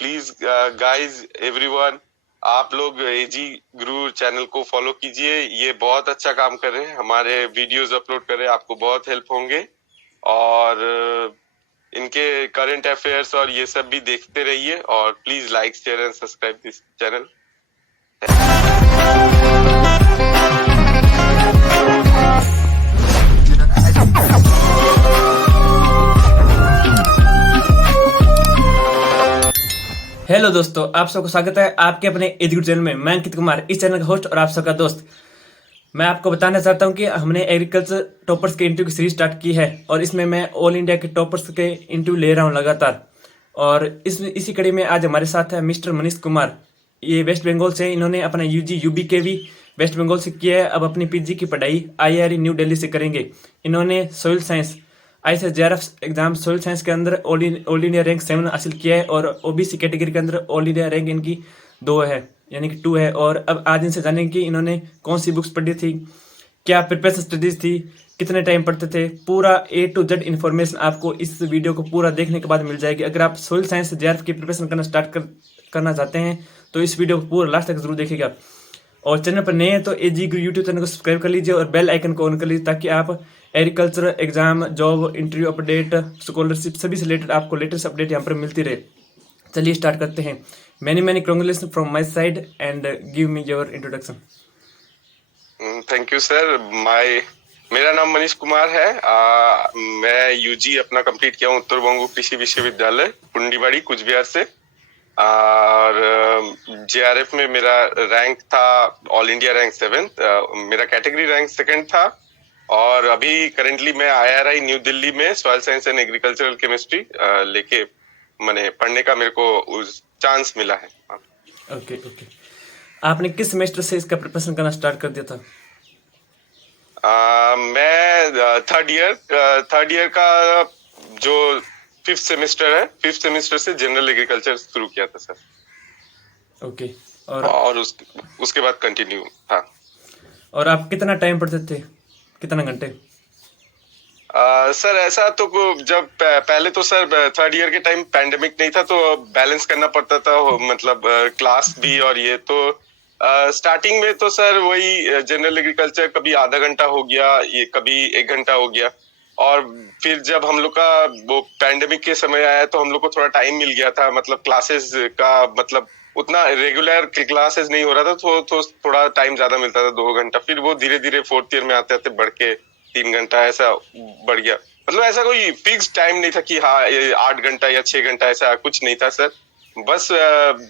Please guys everyone, आप लोग एजी गुरु channel को फॉलो कीजिए। ये बहुत अच्छा काम कर रहे हैं, हमारे वीडियोस अपलोड कर रहे हैं, आपको बहुत हेल्प होंगे। और इनके करंट अफेयर्स और ये सब भी देखते रहिए। और please like share and subscribe this channel. Hello दोस्तों, आप सबको स्वागत है आपके अपने एजुकेट चैनल में। मैं अंकित कुमार, इस चैनल का होस्ट और आप सबका दोस्त। मैं आपको बताना चाहता हूं कि हमने एग्रीकल्चर टॉपर्स के इंटरव्यू की सीरीज स्टार्ट की है और इसमें मैं ऑल इंडिया के टॉपर्स के इंटरव्यू ले रहा हूं लगातार। और इसी कड़ी में आज हमारे साथ है मिस्टर मनीष कुमार। ये वेस्ट बंगाल से, इन्होंने अपना यूजी UBKV वेस्ट बंगाल से किया है। अब अपनी PG की पढ़ाई IIRE न्यू दिल्ली से करेंगे। इन्होंने soil science ICJRF exam soil science के अंदर ऑल इंडिया रैंक 7 हासिल किया है और OBC कैटेगरी के अंदर ऑल इंडिया रैंक इनकी 2 है, यानी कि 2 है। और अब आज इनसे जानेंगे कि इन्होंने कौन सी बुक्स पढ़ी थी, क्या प्रिपरेशन स्टडीज थी, कितने टाइम पढ़ते थे। पूरा A to Z इन्फॉर्मेशन आपको इस वीडियो को पूरा देखने के बाद मिल जाएगी। अगर आप सोइल साइंस JRF की प्रिपरेशन करना चाहते हैं तो इस वीडियो को पूरा लास्ट तक जरूर देखिएगा। और चैनल पर नए हैं तो एजी गुरु यूट्यूब चैनल को सब्सक्राइब कर लीजिए और बेल आइकन को ऑन कर लीजिए, ताकि आप agriculture exam, job, interview update, scholarship सभी से रिलेटेड आपको लेटेस्ट अपडेट यहाँ पर मिलती रहे। चलिए स्टार्ट करते हैं। Many congratulation from my side and give me your introduction. Thank you sir. मेरा नाम मनीष कुमार है। मैं यूजी अपना कंप्लीट किया हूँ उत्तर बंग कृषि विश्वविद्यालय कुंडीबाड़ी कुचबिहार से। और JRF में मेरा रैंक था ऑल इंडिया रैंक 7th। मेरा कैटेगरी रैंक 2nd था। और अभी करेंटली मैं IIRI न्यू दिल्ली में soil science and agricultural chemistry लेके मैंने पढ़ने का मेरे को उस चांस मिला है। ओके। आपने किस सेमेस्टर से इसका प्रिपरेशन करना स्टार्ट कर दिया था? मैं थर्ड ईयर का जो 5th सेमेस्टर है, 5th सेमेस्टर से जनरल एग्रीकल्चर शुरू किया था सर। ओके। और उसके बाद कंटिन्यू था। और आप कितना टाइम पढ़ते थे, कितना घंटे? सर ऐसा तो जब पहले तो सर थर्ड ईयर के टाइम पैंडेमिक नहीं था, तो बैलेंस करना पड़ता था, मतलब क्लास भी और ये तो स्टार्टिंग में तो सर वही जनरल एग्रीकल्चर कभी आधा घंटा हो गया, ये कभी 1 घंटा हो गया। और फिर जब हम लोग का वो पैंडेमिक के समय आया तो हम लोग को थोड़ा टाइम मिल गया था, मतलब क्लासेस का मतलब उतना रेगुलर क्लासेस नहीं हो रहा था, तो थोड़ा टाइम ज्यादा मिलता था, 2 घंटा। फिर वो धीरे धीरे 4th ईयर में आते आते बढ़ के 3 घंटा ऐसा बढ़ गया। मतलब ऐसा कोई फिक्स टाइम नहीं था कि हाँ 8 घंटा या 6 घंटा, ऐसा कुछ नहीं था सर। बस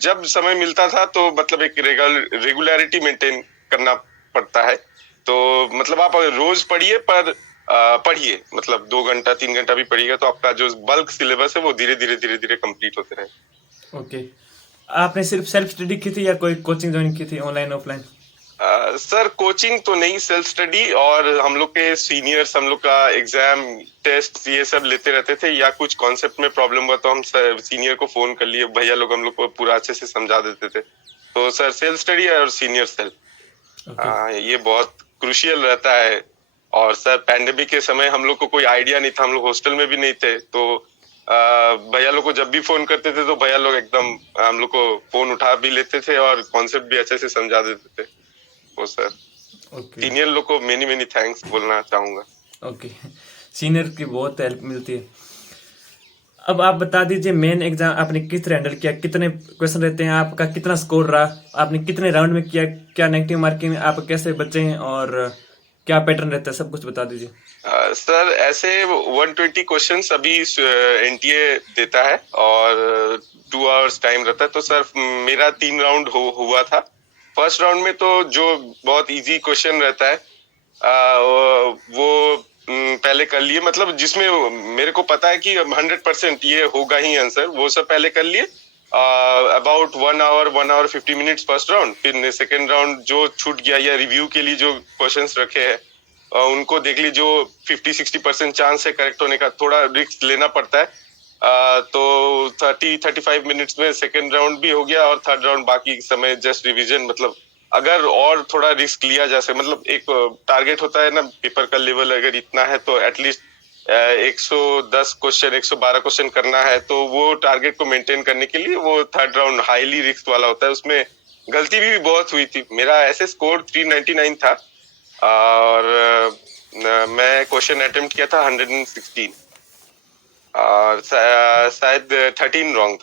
जब समय मिलता था तो मतलब एक रेगुलरिटी मेंटेन करना पड़ता है। तो मतलब आप रोज पढ़िए, पर पढ़िए, मतलब 2 घंटा 3 घंटा भी पढ़िएगा तो आपका जो बल्क सिलेबस है वो धीरे धीरे कंप्लीट होते रहे। ओके। आपने सिर्फ सेल्फ स्टडी की थी या कोई कोचिंग ज्वाइन की थी, ऑनलाइन ऑफलाइन? सर कोचिंग तो नहीं, सेल्फ स्टडी। और हम लोग के सीनियर्स हम लोग का एग्जाम टेस्ट ये सब लेते रहते थे, या कुछ कॉन्सेप्ट में प्रॉब्लम हुआ तो हम सीनियर को फोन कर लिए, भैया लोग हम लोग को पूरा अच्छे से समझा देते थे। तो सर सेल्फ स्टडी और सीनियर सेल्फ ये बहुत क्रूशियल रहता है। और सर पैंडेमिक के समय हम लोग को कोई आइडिया नहीं था, हम लोग हॉस्टल में भी नहीं थे, तो भैया लोग को जब भी फोन करते थे तो भैया लोग एकदम हम लोग को फोन उठा भी लेते थे और कॉन्सेप्ट भी अच्छे से समझा देते थे। सर सीनियर लोग को मेनी थैंक्स बोलना चाहूंगा। ओके। सीनियर की बहुत हेल्प मिलती है। अब आप बता दीजिए, मेन एग्जाम आपने किस तरह हैंडल किया, कितने क्वेश्चन रहते हैं, आपका कितना स्कोर रहा, आपने कितने राउंड में किया, क्या नेगेटिव मार्किंग, आप कैसे बचे हैं और क्या पैटर्न रहता है, सब कुछ बता दीजिए। सर ऐसे 120 क्वेश्चंस अभी NTA देता है और 2 आवर्स टाइम रहता है। तो सर मेरा 3 राउंड हुआ था। फर्स्ट राउंड में तो जो बहुत इजी क्वेश्चन रहता है वो पहले कर लिए, मतलब जिसमें मेरे को पता है कि 100% ये होगा ही आंसर, वो सब पहले कर लिए। About 1 hour 50 minutes first round. फिर सेकेंड राउंड जो छूट गया या रिव्यू के लिए जो क्वेश्चंस रखे हैं उनको देख ली, जो 50-60% चांस है करेक्ट होने का, थोड़ा रिस्क लेना पड़ता है। तो 30-35 मिनट्स में सेकेंड राउंड भी हो गया और थर्ड राउंड बाकी समय जस्ट रिवीजन। मतलब अगर और थोड़ा रिस्क लिया जा सके, मतलब एक टारगेट होता है ना पेपर का लेवल, अगर इतना है तो एटलीस्ट 110 क्वेश्चन 112 क्वेश्चन करना है, तो वो टारगेट को मेंटेन करने के लिए वो थर्ड राउंड हाईली रिस्क वाला होता है। उसमें गलती भी बहुत हुई थी। मेरा ऐसे स्कोर 399 था और मैं क्वेश्चन अटेम्प्ट किया था 116 और शायद 13 रॉन्ग,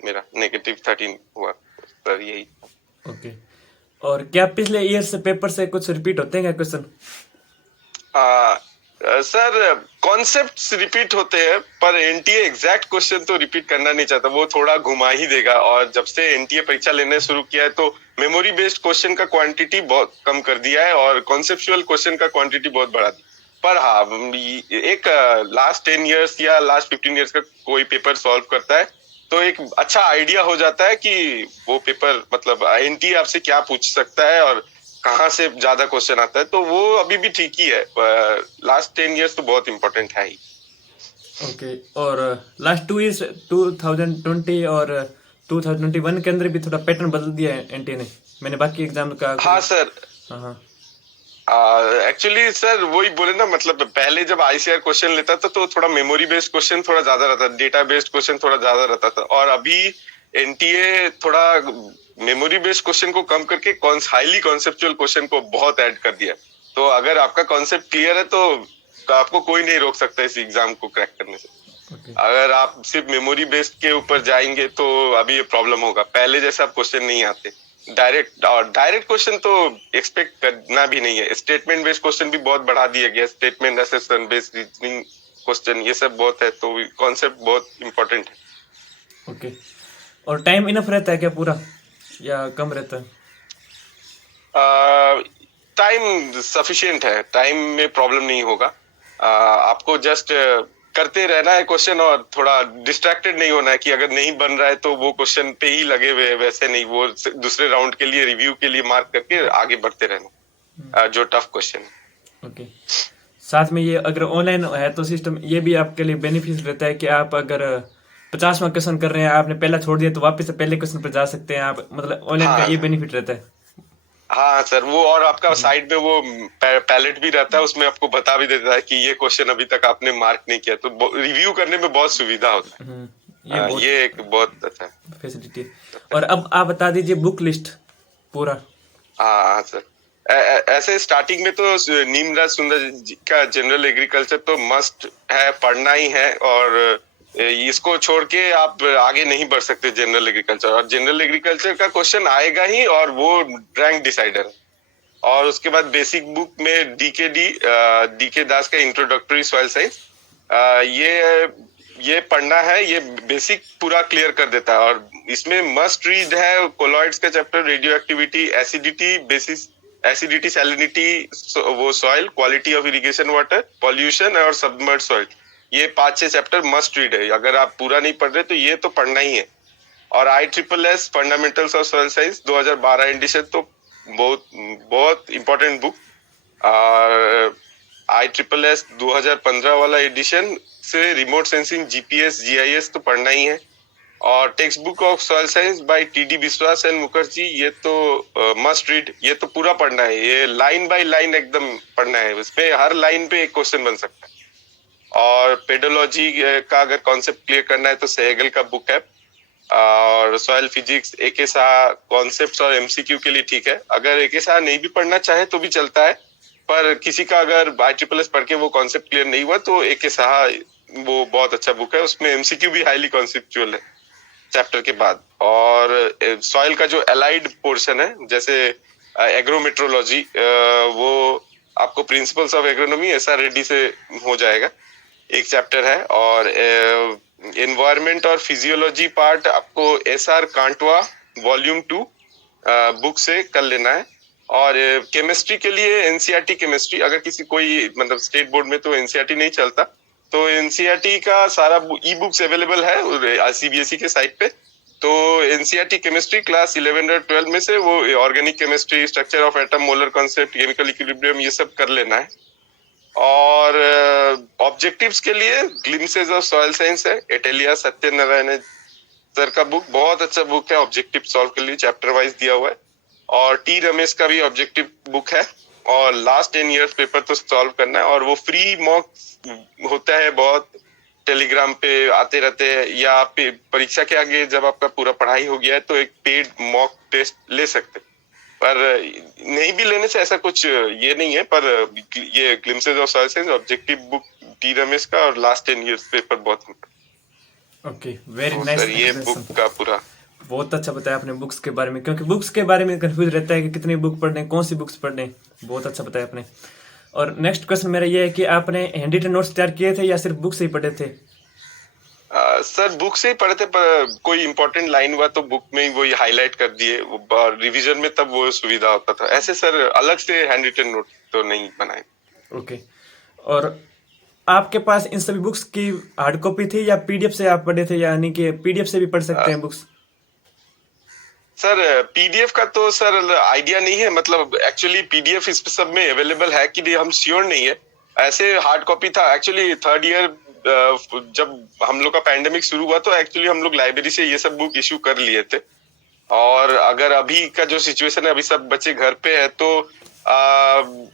मेरा नेगेटिव 13 हुआ सर, यही। ओके। और क्या पिछले ईयर से पेपर से कुछ रिपीट होते हैं क्या क्वेश्चन? सर कॉन्सेप्ट्स रिपीट होते हैं, पर एनटीए एग्जैक्ट क्वेश्चन तो रिपीट करना नहीं चाहता, वो थोड़ा घुमा ही देगा। और जब से एनटीए परीक्षा लेने शुरू किया है तो मेमोरी बेस्ड क्वेश्चन का क्वांटिटी बहुत कम कर दिया है और कॉन्सेप्चुअल क्वेश्चन का क्वांटिटी बहुत बढ़ा दिया। पर हाँ, एक लास्ट 10 इयर्स या लास्ट 15 इयर्स का कोई पेपर सॉल्व करता है तो एक अच्छा आइडिया हो जाता है कि वो पेपर मतलब एनटीए आपसे क्या पूछ सकता है और कहाँ से ज्यादा क्वेश्चन आता है। तो वो अभी भी ठीक ही है, लास्ट 10 इयर्स तो बहुत इंपॉर्टेंट है ही। ओके। और लास्ट 2 ईयर्स 2020 और 2021 के अंदर भी थोड़ा पैटर्न बदल दिया है एनटीए ने। मैंने बाकी एग्जाम का हाँ सर, हाँ हाँ। एक्चुअली सर वही बोले ना, मतलब पहले जब आईसीआर क्वेश्चन लेता था तो थोड़ा मेमोरी बेस्ड क्वेश्चन थोड़ा ज्यादा रहता था, डेटा बेस्ड क्वेश्चन थोड़ा ज्यादा रहता था। और अभी एनटीए थोड़ा मेमोरी बेस्ड क्वेश्चन को कम करके हाईली कॉन्सेप्चुअल क्वेश्चन को बहुत ऐड कर दिया। तो अगर आपका कॉन्सेप्ट क्लियर है तो आपको कोई नहीं रोक सकता इस एग्जाम को क्रैक करने से। ओके। अगर आप सिर्फ मेमोरी बेस्ड के ऊपर जाएंगे तो अभी ये प्रॉब्लम होगा, पहले जैसे आप क्वेश्चन नहीं आते। डायरेक्ट क्वेश्चन तो एक्सपेक्ट करना भी नहीं है। स्टेटमेंट बेस्ड क्वेश्चन भी बहुत बढ़ा दिया गया, statement assassin based reasoning question, ये सब बहुत है, तो कॉन्सेप्ट बहुत इंपॉर्टेंट है। ओके। और टाइम इनफ रहता है क्या पूरा या कम रहता है? टाइम सफिशिएंट है, टाइम में प्रॉब्लम नहीं होगा। आपको जस्ट करते रहना है क्वेश्चन और थोड़ा डिस्ट्रैक्टेड नहीं होना है कि अगर नहीं बन रहा है तो वो क्वेश्चन पे ही लगे हुए, वैसे नहीं, वो दूसरे राउंड के लिए रिव्यू के लिए मार्क करके आगे बढ़ते रहना, जो टफ क्वेश्चन है। ओके। साथ में ये अगर ऑनलाइन है तो सिस्टम ये भी आपके लिए बेनिफिट रहता है कि आप अगर 50वां क्वेश्चन कर रहे हैं, आपने पहला छोड़ दिया तो वापस से पहले क्वेश्चन पर जा सकते हैं आप, मतलब ऑनलाइन का ये हाँ बेनिफिट रहता है। हाँ सर, वो और आपका साइड में वो पैलेट भी रहता है, उसमें आपको बता भी देता है कि ये क्वेश्चन अभी तक आपने मार्क नहीं किया, तो रिव्यू करने में बहुत सुविधा होता ये है। बहुत ये एक बहुत अच्छा है। फैसिलिटी है। और अब आप बता दीजिए बुक लिस्ट पूरा। हाँ सर, ऐसे स्टार्टिंग में तो नीमराज सुंदर जी का जनरल एग्रीकल्चर तो मस्ट है, पढ़ना ही है। और इसको छोड़ के आप आगे नहीं बढ़ सकते जनरल एग्रीकल्चर। और जनरल एग्रीकल्चर का क्वेश्चन आएगा ही, और वो रैंक डिसाइडर है। और उसके बाद बेसिक बुक में डीके दास का इंट्रोडक्टरी सॉइल साइंस, ये पढ़ना है, ये बेसिक पूरा क्लियर कर देता है। और इसमें मस्ट रीड है कोलॉइड्स का chapter, radioactivity, acidity basis, acidity salinity, वो soil, quality of irrigation water, pollution और सबमर्ज सॉइल, ये 5-6 चैप्टर मस्ट रीड है। अगर आप पूरा नहीं पढ़ रहे तो ये तो पढ़ना ही है। और ISSS fundamentals of soil science 2012 edition तो बहुत बहुत इंपॉर्टेंट बुक। और ISSS 2015 वाला एडिशन से रिमोट सेंसिंग, जीपीएस, जीआईएस तो पढ़ना ही है। और text book of soil science by TD विश्वास एंड मुखर्जी, ये तो मस्ट रीड, ये तो पूरा पढ़ना है, ये लाइन बाय लाइन एकदम पढ़ना है, उसमें हर लाइन पे एक क्वेश्चन बन सकता है। और पेडोलॉजी का अगर कॉन्सेप्ट क्लियर करना है तो सहगल का बुक है। और सॉइल फिजिक्स एके साहा कॉन्सेप्ट्स और एमसीक्यू के लिए ठीक है। अगर एके साहा नहीं भी पढ़ना चाहे तो भी चलता है, पर किसी का अगर ISSS पढ़ के वो कॉन्सेप्ट क्लियर नहीं हुआ तो एके साहा वो बहुत अच्छा बुक है, उसमें एमसीक्यू भी हाईली कॉन्सेप्चुअल है चैप्टर के बाद। और सॉइल का जो एलाइड पोर्शन है, जैसे एग्रोमेट्रोलॉजी, वो आपको principles of agronomy SR Reddy से हो जाएगा, एक चैप्टर है। और एनवायरमेंट और फिजियोलॉजी पार्ट आपको SR कांटवा वॉल्यूम 2 बुक से कर लेना है। और केमिस्ट्री के लिए एनसीईआरटी केमिस्ट्री, अगर किसी कोई मतलब स्टेट बोर्ड में तो एनसीईआरटी नहीं चलता, तो एनसीईआरटी का सारा ई बुक्स अवेलेबल है सीबीएसई के साइट पे। तो एनसीईआरटी केमिस्ट्री क्लास 11 और 12 में से वो organic chemistry, structure of atom, molar concept, chemical equilibrium, ये सब कर लेना है। और ऑब्जेक्टिव्स के लिए ग्लिम्सेस ऑफ सॉइल साइंस है, एटेलिया सत्यनारायण सर का बुक, बहुत अच्छा बुक है ऑब्जेक्टिव सॉल्व के लिए, चैप्टर वाइज दिया हुआ है। और टी रमेश का भी ऑब्जेक्टिव बुक है, और लास्ट 10 इयर्स पेपर तो सॉल्व करना है, और वो फ्री मॉक होता है बहुत, टेलीग्राम पे आते रहते हैं, या आप परीक्षा के आगे जब आपका पूरा पढ़ाई हो गया है तो एक पेड मॉक टेस्ट ले सकते हैं। पर नहीं भी लेने से ऐसा कुछ ये नहीं है, पर ये glimpses of soil science objective book T Ramesh का और लास्ट 10 इयर्स पेपर बहुत ओके, वेरी तो नाइस सर ये बुक एक्सप्लेनेशन। का पूरा। बहुत अच्छा बताया आपने बुक्स के बारे में, क्योंकि बुक्स के बारे में कंफ्यूज रहता है कि कितनी बुक पढ़ने, कौन सी बुक्स पढ़ने। बहुत अच्छा बताया आपने। और नेक्स्ट क्वेश्चन मेरा ये है कि आपने हैंड रिटन नोट्स तैयार किए थे या सिर्फ बुक से ही पढ़े थे? सर बुक से ही पढ़े थे, पर कोई इंपॉर्टेंट लाइन हुआ तो बुक में ही वही हाईलाइट कर दिए, और रिवीजन में तब वो सुविधा होता था। ऐसे सर अलग से हैंड रिटन नोट तो नहीं बनाए। ओके। और आपके पास इन सभी बुक्स की हार्ड कॉपी थी या पीडीएफ से आप पढ़े थे, यानी कि पीडीएफ से भी पढ़ सकते हैं बुक्स? सर पीडीएफ का तो सर आइडिया नहीं है, मतलब एक्चुअली पीडीएफ इस सब में अवेलेबल है कि नहीं हम श्योर नहीं है। ऐसे हार्ड कॉपी था एक्चुअली। थर्ड ईयर जब हम लोग का पैंडेमिक शुरू हुआ तो एक्चुअली हम लोग लाइब्रेरी से ये सब बुक इश्यू कर लिए थे। और अगर अभी का जो सिचुएशन है, अभी सब बच्चे घर पे है, तो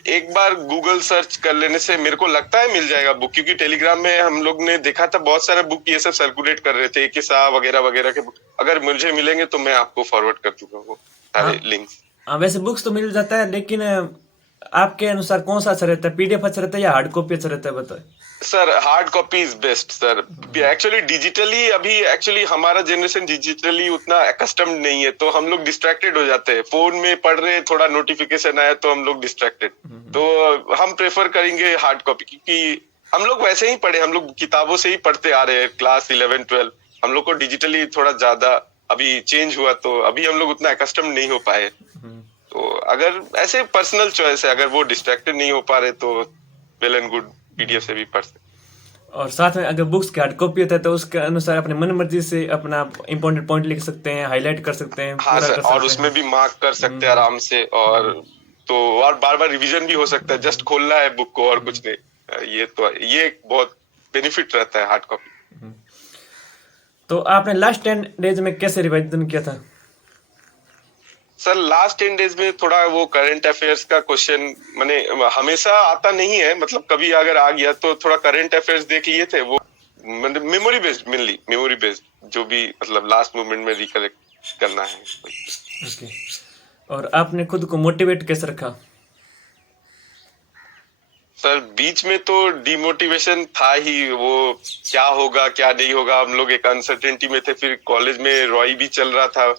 एक बार गूगल सर्च कर लेने से मेरे को लगता है मिल जाएगा बुक, क्योंकि टेलीग्राम में हम लोग ने देखा था बहुत सारे बुक ये सब सर्कुलेट कर रहे थे, के सा वगैरह वगैरह के बुक। अगर मुझे मिलेंगे तो मैं आपको फॉरवर्ड कर दूंगा वो हाँ। सारे लिंक्स। वैसे बुक्स तो मिल जाता है, लेकिन आपके अनुसार कौन सा अच्छा रहता है, पीडीएफ अच्छा रहता है या हार्ड कॉपी अच्छा रहता है, बताओ। Sir hard copy is best sir. Actually digitally अभी एक्चुअली हमारा जनरेशन डिजिटली उतना अकस्टम्ड नहीं है, तो हम लोग डिस्ट्रैक्टेड हो जाते हैं। फोन में पढ़ रहे, थोड़ा नोटिफिकेशन आया तो हम लोग डिस्ट्रैक्टेड। तो हम प्रेफर करेंगे हार्ड कॉपी, क्योंकि हम लोग वैसे ही पढ़े, हम लोग किताबों से ही पढ़ते आ रहे हैं क्लास 11-12। हम लोग को डिजिटली थोड़ा ज्यादा अभी चेंज हुआ, तो अभी हम लोग उतना अकस्टम्ड नहीं हो पाए। तो अगर ऐसे पर्सनल चॉइस है, अगर वो डिस्ट्रैक्टेड नहीं हो पा रहे तो वेल एंड गुड, पीडीएफ से भी पढ़ सकते। और साथ में अगर बुक्स की हार्ड कॉपी होता है तो उसके अनुसार अपने मन मर्जी से अपना इंपॉर्टेंट पॉइंट लिख सकते हैं, हाईलाइट कर सकते हैं, हाँ पूरा सर, कर और सकते उसमें हैं। भी मार्क कर सकते हैं आराम से, और तो और बार बार रिवीजन भी हो सकता है। जस्ट खोलना है बुक को और कुछ नहीं। ये तो ये एक बहुत बेनिफिट रहता है हार्ड कॉपी। तो आपने लास्ट 10 डेज में कैसे रिवाइजन किया था? सर लास्ट 10 डेज में थोड़ा वो करंट अफेयर्स का क्वेश्चन मैंने हमेशा आता नहीं है, मतलब कभी अगर आ गया तो थोड़ा करंट अफेयर्स देख लिए थे। वो मतलब memory based, mainly memory based, जो भी मतलब लास्ट मोमेंट में रिकलेक्ट करना है। ओके। और आपने खुद को मोटिवेट कैसे रखा? सर बीच में तो डिमोटिवेशन था ही, वो क्या होगा क्या नहीं होगा, हम लोग एक अनसर्टेनिटी में थे। फिर कॉलेज में रॉय भी चल रहा था,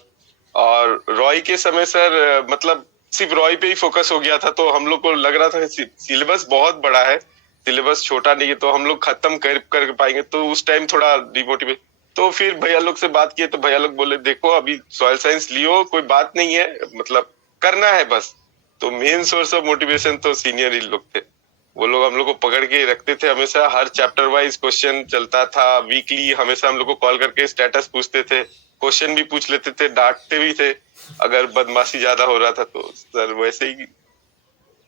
और रॉय के समय सर मतलब सिर्फ रॉय पे ही फोकस हो गया था, तो हम लोग को लग रहा था सिलेबस बहुत बड़ा है, सिलेबस छोटा नहीं है, तो हम लोग खत्म कर पाएंगे। तो उस टाइम थोड़ा डिमोटिवेट। तो फिर भैया लोग से बात किए तो भैया लोग बोले देखो अभी सॉइल साइंस लियो, कोई बात नहीं है, मतलब करना है बस। तो मेन सोर्स ऑफ मोटिवेशन तो सीनियर ही लोग थे। वो लोग हम लोग को पकड़ के रखते थे हमेशा, हर चैप्टर वाइज क्वेश्चन चलता था। वीकली हमेशा हम लोग को कॉल करके स्टेटस पूछते थे, क्वेश्चन भी पूछ लेते थे, डांटते भी थे अगर बदमाशी ज्यादा हो रहा था तो सर वैसे ही।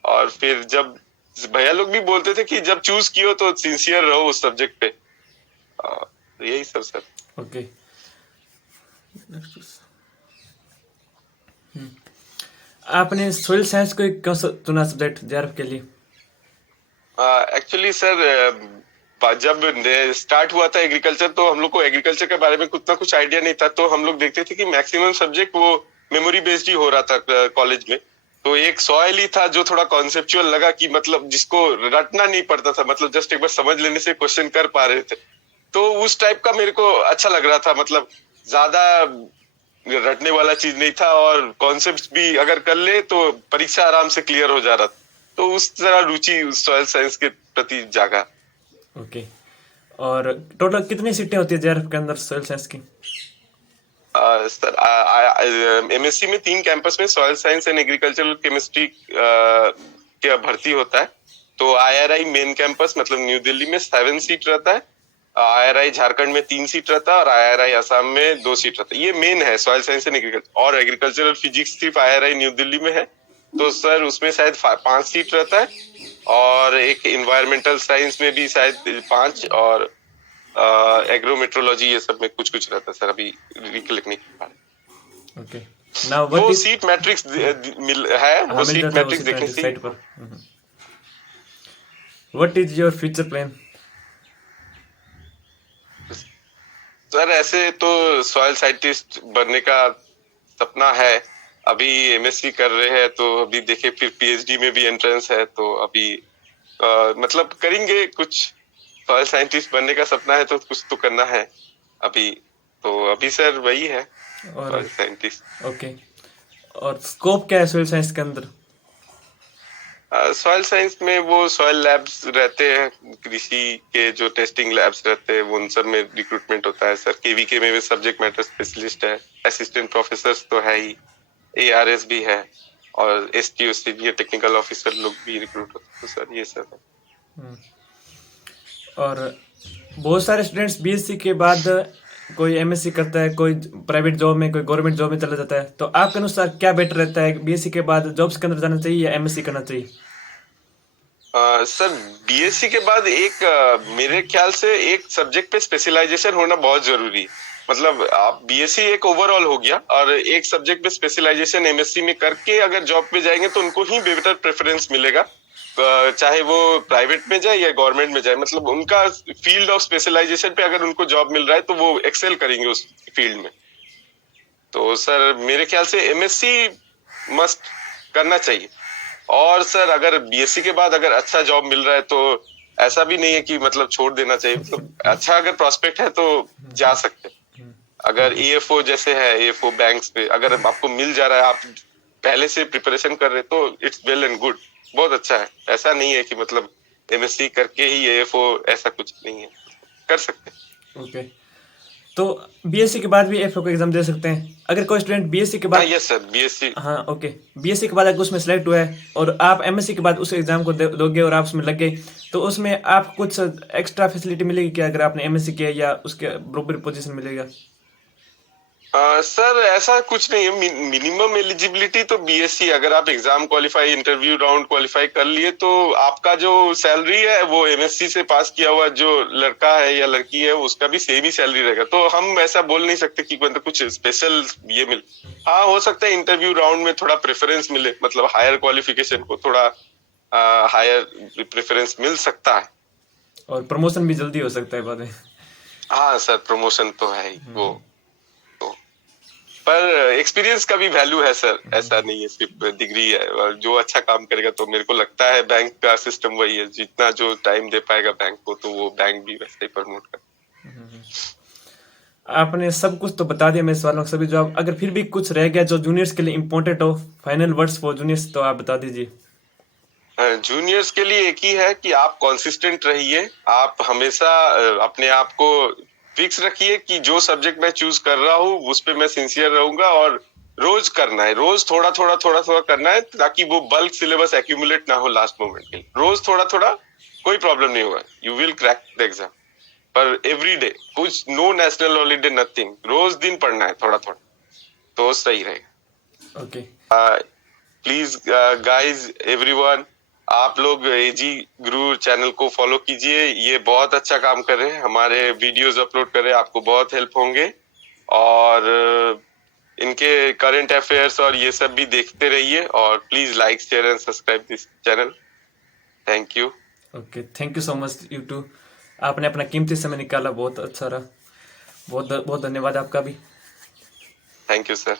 और फिर जब भैया लोग भी बोलते थे कि जब चूज कियो तो सिंसियर रहो उस सब्जेक्ट पे। यही सब सर। ओके। आपने सोइल साइंस को क्यों चुना सब्जेक्ट जेआरएफ के लिए? एक्चुअली सर जब स्टार्ट हुआ था एग्रीकल्चर, तो हम लोग को एग्रीकल्चर के बारे में कुछ ना कुछ आइडिया नहीं था। तो हम लोग देखते थे कि मैक्सिमम सब्जेक्ट वो मेमोरी बेस्ड ही हो रहा था कॉलेज में। तो एक सॉइल ही था जो थोड़ा कॉन्सेप्चुअल लगा, कि मतलब जिसको रटना नहीं पड़ता था, मतलब जस्ट एक बार समझ लेने से क्वेश्चन कर पा रहे थे। तो उस टाइप का मेरे को अच्छा लग रहा था, मतलब ज्यादा रटने वाला चीज नहीं था, और कॉन्सेप्ट्स भी अगर कर ले तो परीक्षा आराम से क्लियर हो जा रहा था। तो उस तरह रुचि सॉइल साइंस के प्रति जागा। ओके। और टोटल कितनी सीटें होती है जेआरएफ के अंदर सोइल साइंस की? सर एमएससी में 3 कैंपस में soil science and agricultural chemistry के भर्ती होता है। तो आईआरआई मेन कैंपस मतलब न्यू दिल्ली में 7 सीट रहता है, आईआरआई झारखंड में 3 सीट रहता है, और आईआरआई असम में 2 सीट रहता है। ये मेन है सॉइल साइंस एंड एग्रीकल्चर। और एग्रीकल्चरल फिजिक्स सिर्फ आईआरआई न्यू दिल्ली में है, तो सर उसमें शायद 5 सीट रहता है। और एक इन्वायरमेंटल साइंस में भी शायद 5, और एग्रोमेट्रोलॉजी ये सब में कुछ कुछ रहता है सर, अभी रिकलेक्ट नहीं कर पा रहे। ओके। नाउ वो व्हाट इज, सीट मैट्रिक्स मिल है, हाँ वो मिल सीट जाता है वो मैट्रिक्स सीट देखनी साइट चाहिए। पर। What is your future plan? Sir ऐसे तो सॉइल साइंटिस्ट बनने का सपना है। अभी एमएससी कर रहे हैं तो अभी देखे, फिर पीएचडी में भी एंट्रेंस है, तो अभी मतलब करेंगे कुछ। सॉइल साइंटिस्ट बनने का सपना है तो कुछ तो करना है अभी। तो अभी सर वही है, और सॉइल साइंटिस्ट। ओके, और स्कोप क्या है सोइल साइंस के अंदर? सॉइल साइंस में वो सॉइल लैब्स रहते हैं, कृषि के जो टेस्टिंग लैब्स रहते हैं, वो उन सब में रिक्रूटमेंट होता है सर। केवीके में भी सब्जेक्ट मैटर स्पेशलिस्ट है, असिस्टेंट प्रोफेसर तो है ही, एआरएस भी है, और एसटीओ सीनियर टेक्निकल ऑफिसर लोग भी रिक्रूट होते हैं। तो सर ये सब है। और बहुत सारे स्टूडेंट्स बीएससी के बाद कोई एमएससी करता है, कोई प्राइवेट जॉब में, कोई गवर्नमेंट जॉब में चला जाता है। तो आपके अनुसार क्या बेटर रहता है, बीएससी के बाद जॉब्स के अंदर जाना चाहिए या एमएससी करना चाहिए? सर बीएससी के बाद एक मेरे ख्याल से एक सब्जेक्ट पे स्पेशलाइजेशन होना बहुत जरूरी है। मतलब आप बीएससी एक ओवरऑल हो गया, और एक सब्जेक्ट पे स्पेशलाइजेशन एमएससी में करके अगर जॉब पे जाएंगे तो उनको ही बेटर प्रेफरेंस मिलेगा, चाहे वो प्राइवेट में जाए या गवर्नमेंट में जाए। मतलब उनका फील्ड ऑफ स्पेशलाइजेशन पे अगर उनको जॉब मिल रहा है तो वो एक्सेल करेंगे उस फील्ड में। तो सर मेरे ख्याल से एमएससी मस्ट करना चाहिए। और सर अगर बीएससी के बाद अगर अच्छा जॉब मिल रहा है तो ऐसा भी नहीं है कि मतलब छोड़ देना चाहिए। मतलब अच्छा अगर प्रोस्पेक्ट है तो जा सकते हैं। अगर एएफओ जैसे है, एएफओ बैंक्स पे अगर आपको मिल जा रहा है, आप पहले से प्रिपरेशन कर रहे तो इट्स वेल एंड गुड, बहुत अच्छा है। ऐसा नहीं है कि मतलब एमएससी करके ही एएफओ, ऐसा कुछ नहीं है, कर सकते हैं। ओके, तो बीएससी के बाद भी एफओ का एग्जाम दे सकते हैं अगर कोई स्टूडेंट बीएससी के हाँ बाद? Yes sir, BSc. हाँ ओके, बीएससी के बाद अगर उसमें सेलेक्ट हुआ है और आप एमएससी के बाद उस एग्जाम को दोगे और आप उसमें लग गए, तो उसमें आप कुछ एक्स्ट्रा फैसिलिटी मिलेगी क्या अगर आपने एमएससी किया, या उसके बराबर पोजीशन मिलेगा? सर ऐसा कुछ नहीं है। मिनिमम एलिजिबिलिटी तो बीएससी, अगर आप exam qualify, interview round qualify कर लिए तो आपका जो सैलरी है वो एमएससी से पास किया हुआ जो लड़का है या लड़की है उसका भी सेम ही सैलरी रहेगा। तो हम ऐसा बोल नहीं सकते कि मतलब कुछ स्पेशल ये मिले। हाँ हो सकता है इंटरव्यू राउंड में थोड़ा प्रेफरेंस मिले, मतलब हायर क्वालिफिकेशन को थोड़ा हायर प्रेफरेंस मिल सकता है। और प्रमोशन भी जल्दी हो सकता है बाद में। हाँ सर, प्रमोशन तो है ही वो तो। पर एक्सपीरियंस का भी वैल्यू है सर, ऐसा नहीं है सिर्फ डिग्री है। और जो अच्छा काम करेगा, तो मेरे को लगता है बैंक का सिस्टम वही है, जितना जो टाइम दे पाएगा बैंक को तो वो बैंक भी वैसे ही प्रमोट कर। आपने सब कुछ तो बता दिया मेरे सवालों के सभी जवाब। अगर फिर भी कुछ रह गया जो जूनियर्स के लिए इम्पोर्टेंट हो, फाइनल वर्ड्स फॉर जूनियर्स, तो आप बता दीजिए। जूनियर्स के लिए एक ही है कि आप कंसिस्टेंट रहिए। आप हमेशा अपने आप को फिक्स रखिए कि जो सब्जेक्ट मैं चूज कर रहा हूँ उस पे मैं सिंसियर रहूंगा, और रोज करना है, रोज थोड़ा थोड़ा थोड़ा थोड़ा करना है, ताकि वो बल्क सिलेबस एक्यूमुलेट ना हो लास्ट मोमेंट के लिए। रोज थोड़ा थोड़ा, कोई प्रॉब्लम नहीं होगा, you will crack the exam. पर एवरी डे कुछ, नो नेशनल हॉलीडे नथिंग, रोज दिन पढ़ना है थोड़ा थोड़ा, तो सही रहेगा। ओके, प्लीज गाइज एवरीवन, आप लोग एजी गुरु चैनल को फॉलो कीजिए। ये बहुत अच्छा काम कर रहे हैं, हमारे वीडियोस अपलोड कर रहे हैं, आपको बहुत हेल्प होंगे। और इनके करंट अफेयर्स और ये सब भी देखते रहिए। और please like, share and subscribe this channel. Thank you. Okay, thank you so much you too. आपने अपना कीमती समय निकाला, बहुत अच्छा रहा। बहुत बहुत धन्यवाद आपका भी। Thank you sir.